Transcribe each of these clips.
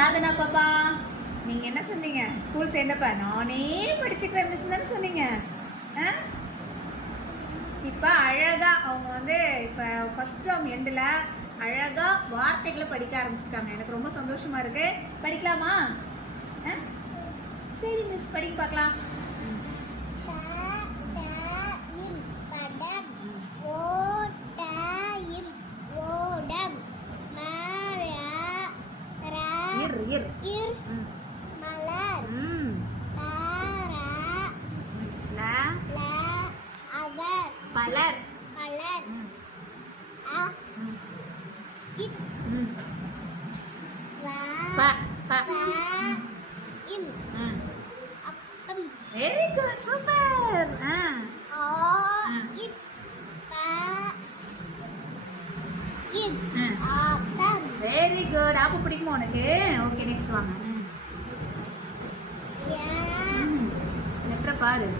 சாதனா பாப்பா, நீங்க என்ன சொன்னீங்க? ஸ்கூல் சேர்ந்தப்ப நானே படிச்சுக்கிறேன் மிஸ் தானே சொன்னீங்க. இப்ப அழகா அவங்க வந்து இப்ப ஃபர்ஸ்ட் டேர்ம் எண்டில் அழகா வார்த்தைகளை படிக்க ஆரம்பிச்சிருக்காங்க. எனக்கு ரொம்ப சந்தோஷமா இருக்கு. படிக்கலாமா? சரி மிஸ், படிக்க பார்க்கலாம். பலர் very good, super. Very good. ஆப்பு பிடிக்குமா உனக்கு? ஓகே, நெக்ஸ்ட் வாங்க. லெட்டர் பாரு.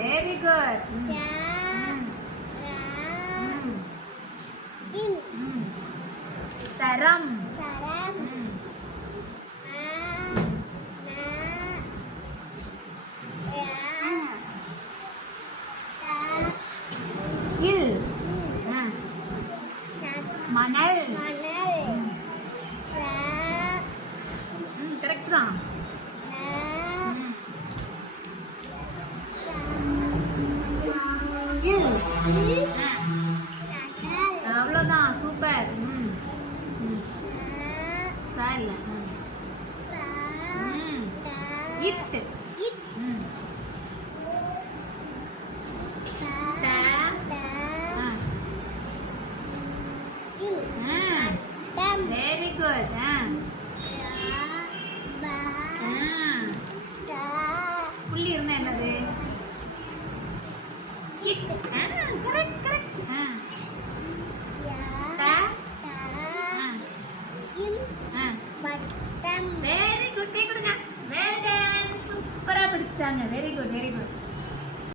Very good. சரம். இல். மணல். கரெக்ட் தான். அவ்வளோதான், சூப்பர். சார் இட். Very good. புள்ளி இருந்தா என்னது? இட். Correct correct. Very good. Tea கொடுங்க. Well done. சூப்பரா படிச்சிட்டாங்க. Very good very good.